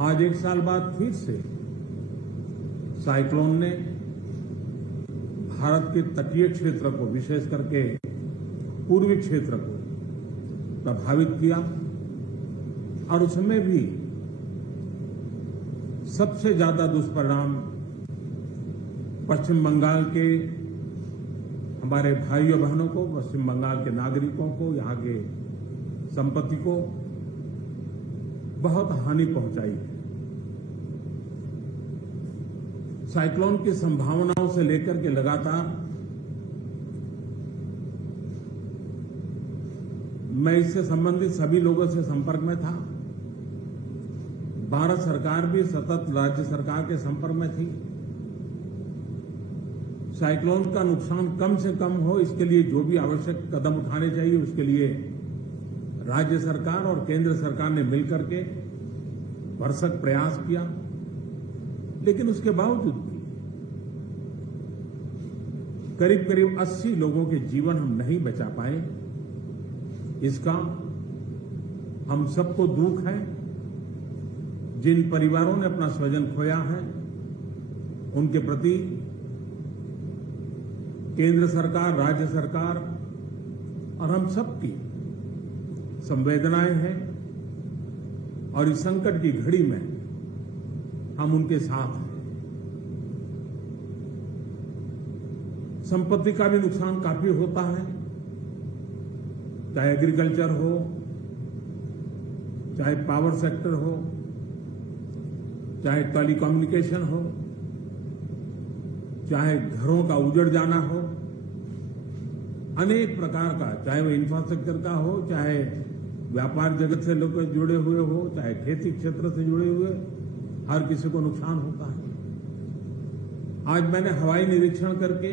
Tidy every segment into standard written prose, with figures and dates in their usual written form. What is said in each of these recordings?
आज एक साल बाद फिर से साइक्लोन ने भारत के तटीय क्षेत्र को, विशेष करके पूर्वी क्षेत्र को प्रभावित किया और उसमें भी सबसे ज्यादा दुष्परिणाम पश्चिम बंगाल के हमारे भाइयों बहनों को, पश्चिम बंगाल के नागरिकों को, यहां के संपत्ति को बहुत हानि पहुंचाई है। साइक्लोन की संभावनाओं से लेकर के लगातार मैं इससे संबंधित सभी लोगों से संपर्क में था। भारत सरकार भी सतत राज्य सरकार के संपर्क में थी। साइक्लोन का नुकसान कम से कम हो, इसके लिए जो भी आवश्यक कदम उठाने चाहिए उसके लिए राज्य सरकार और केंद्र सरकार ने मिलकर के भरसक प्रयास किया। लेकिन उसके बावजूद भी करीब करीब 80 लोगों के जीवन हम नहीं बचा पाए। इसका हम सबको दुख है। जिन परिवारों ने अपना स्वजन खोया है उनके प्रति केंद्र सरकार, राज्य सरकार और हम सबकी संवेदनाएं हैं और इस संकट की घड़ी में हम उनके साथ हैं। संपत्ति का भी नुकसान काफी होता है, चाहे एग्रीकल्चर हो, चाहे पावर सेक्टर हो, चाहे टेलीकम्युनिकेशन हो, चाहे घरों का उजड़ जाना हो, अनेक प्रकार का, चाहे वो इंफ्रास्ट्रक्चर का हो, चाहे व्यापार जगत से लोग जुड़े हुए हो, चाहे खेती क्षेत्र से जुड़े हुए, हर किसी को नुकसान होता है। आज मैंने हवाई निरीक्षण करके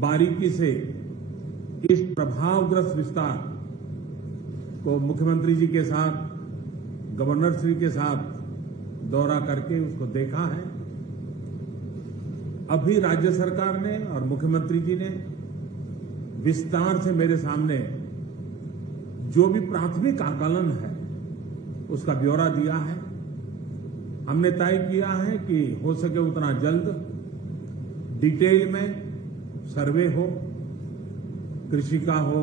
बारीकी से इस प्रभावग्रस्त विस्तार को मुख्यमंत्री जी के साथ, गवर्नर श्री के साथ दौरा करके उसको देखा है। अभी राज्य सरकार ने और मुख्यमंत्री जी ने विस्तार से मेरे सामने जो भी प्राथमिक आकलन है उसका ब्यौरा दिया है। हमने तय किया है कि हो सके उतना जल्द डिटेल में सर्वे हो, कृषि का हो,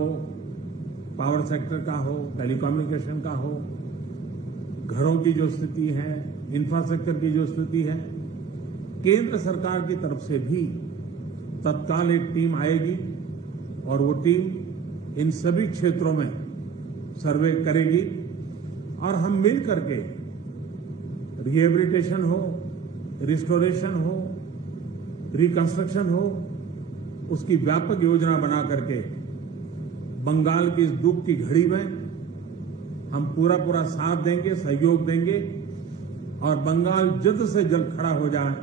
पावर सेक्टर का हो, टेलीकम्युनिकेशन का हो, घरों की जो स्थिति है, इंफ्रास्ट्रक्चर की जो स्थिति है, केंद्र सरकार की तरफ से भी तत्काल एक टीम आएगी और वो टीम इन सभी क्षेत्रों में सर्वे करेगी और हम मिल करके रिहेबिलिटेशन हो, रिस्टोरेशन हो, रिकंस्ट्रक्शन हो, उसकी व्यापक योजना बना करके बंगाल की इस दुख की घड़ी में हम पूरा साथ देंगे, सहयोग देंगे और बंगाल जल्द से जल्द खड़ा हो जाए,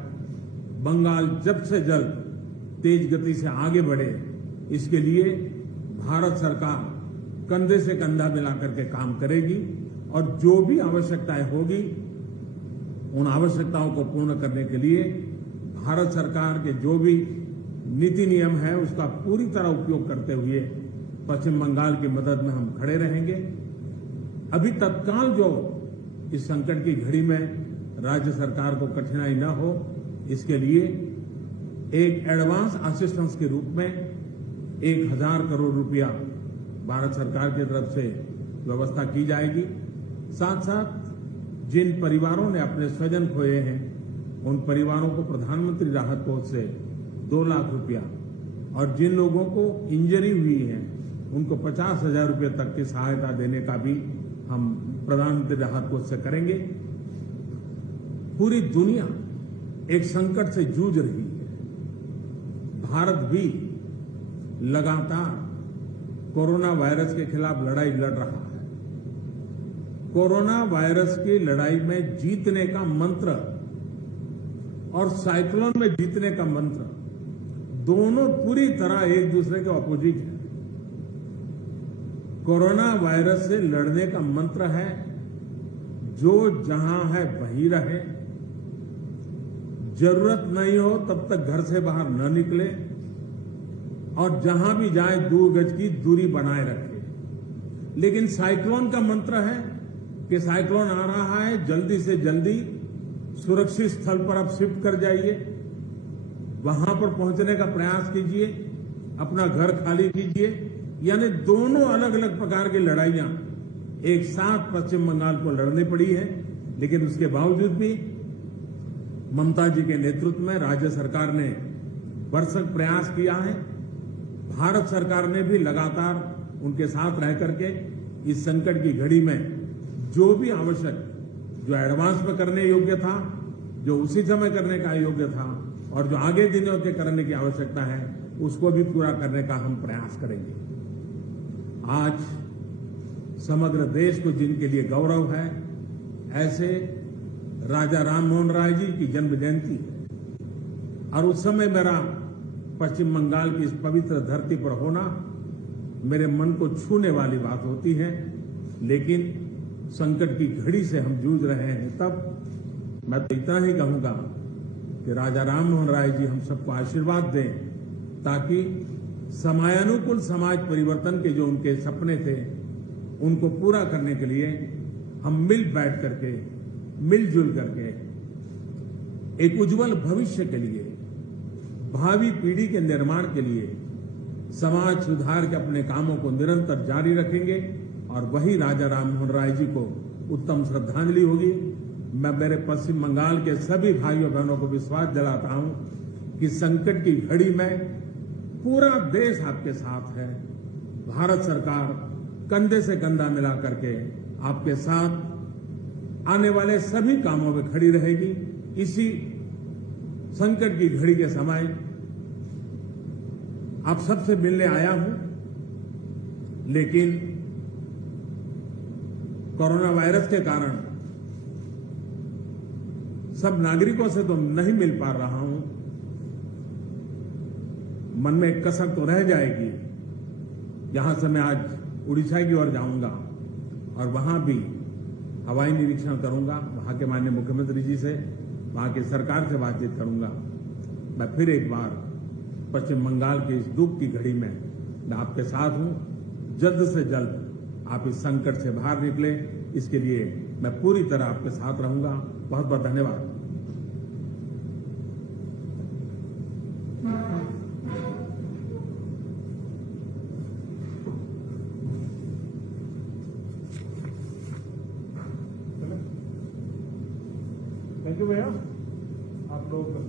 बंगाल जल्द से जल्द तेज गति से आगे बढ़े, इसके लिए भारत सरकार कंधे से कंधा मिलाकर के काम करेगी और जो भी आवश्यकताएं होगी उन आवश्यकताओं को पूर्ण करने के लिए भारत सरकार के जो भी नीति नियम है उसका पूरी तरह उपयोग करते हुए पश्चिम बंगाल की मदद में हम खड़े रहेंगे। अभी तत्काल जो इस संकट की घड़ी में राज्य सरकार को कठिनाई न हो, इसके लिए एक एडवांस असिस्टेंस के रूप में 1000 करोड़ रुपया भारत सरकार की तरफ से व्यवस्था की जाएगी। साथ साथ जिन परिवारों ने अपने स्वजन खोए हैं उन परिवारों को प्रधानमंत्री राहत कोष से 2 लाख रुपया और जिन लोगों को इंजरी हुई है उनको 50,000 रुपये तक की सहायता देने का भी हम प्रधानमंत्री राहत कोष से करेंगे। पूरी दुनिया एक संकट से जूझ रही है। भारत भी लगातार कोरोना वायरस के खिलाफ लड़ाई लड़ रहा है। कोरोना वायरस की लड़ाई में जीतने का मंत्र और साइक्लोन में जीतने का मंत्र दोनों पूरी तरह एक दूसरे के ऑपोजिट है। कोरोना वायरस से लड़ने का मंत्र है जो जहां है वहीं रहे, जरूरत नहीं हो तब तक घर से बाहर न निकले और जहां भी जाए 2 गज की दूरी बनाए रखे। लेकिन साइक्लोन का मंत्र है कि साइक्लोन आ रहा है, जल्दी से जल्दी सुरक्षित स्थल पर आप शिफ्ट कर जाइए, वहां पर पहुंचने का प्रयास कीजिए, अपना घर खाली कीजिए। यानी दोनों अलग अलग प्रकार की लड़ाइयां एक साथ पश्चिम बंगाल को लड़नी पड़ी है, लेकिन उसके बावजूद भी ममता जी के नेतृत्व में राज्य सरकार ने भरसक प्रयास किया है। भारत सरकार ने भी लगातार उनके साथ रह करके इस संकट की घड़ी में जो भी आवश्यक, जो एडवांस में करने योग्य था, जो उसी समय करने का योग्य था और जो आगे दिनों के करने की आवश्यकता है, उसको भी पूरा करने का हम प्रयास करेंगे। आज समग्र देश को जिनके लिए गौरव है, ऐसे राजा राममोहन राय जी की जन्म जयंती है और उस समय मेरा पश्चिम बंगाल की इस पवित्र धरती पर होना मेरे मन को छूने वाली बात होती है। लेकिन संकट की घड़ी से हम जूझ रहे हैं, तब मैं तो इतना ही कहूंगा कि राजा राममोहन राय जी हम सबको आशीर्वाद दें, ताकि समयानुकूल समाज परिवर्तन के जो उनके सपने थे, उनको पूरा करने के लिए हम बैठ करके, मिलजुल करके एक उज्जवल भविष्य के लिए, भावी पीढ़ी के निर्माण के लिए समाज सुधार के अपने कामों को निरंतर जारी रखेंगे और वही राजा राममोहन राय जी को उत्तम श्रद्धांजलि होगी। मैं मेरे पश्चिम बंगाल के सभी भाइयों बहनों को विश्वास दिलाता हूं कि संकट की घड़ी में पूरा देश आपके साथ है। भारत सरकार कंधे से कंधा मिला करके आपके साथ आने वाले सभी कामों में खड़ी रहेगी। इसी संकट की घड़ी के समय आप सबसे मिलने आया हूं, लेकिन कोरोना वायरस के कारण सब नागरिकों से तो नहीं मिल पा रहा हूं। मन में एक कसक तो रह जाएगी। यहां से मैं आज उड़ीसा की ओर जाऊंगा और वहां भी हवाई निरीक्षण करूंगा, वहां के माननीय मुख्यमंत्री जी से, वहां की सरकार से बातचीत करूंगा। मैं फिर एक बार पश्चिम बंगाल के इस दुख की घड़ी में मैं आपके साथ हूं। जल्द से जल्द आप इस संकट से बाहर निकले, इसके लिए मैं पूरी तरह आपके साथ रहूंगा। बहुत बहुत धन्यवाद। थैंक यू भैया। आप लोग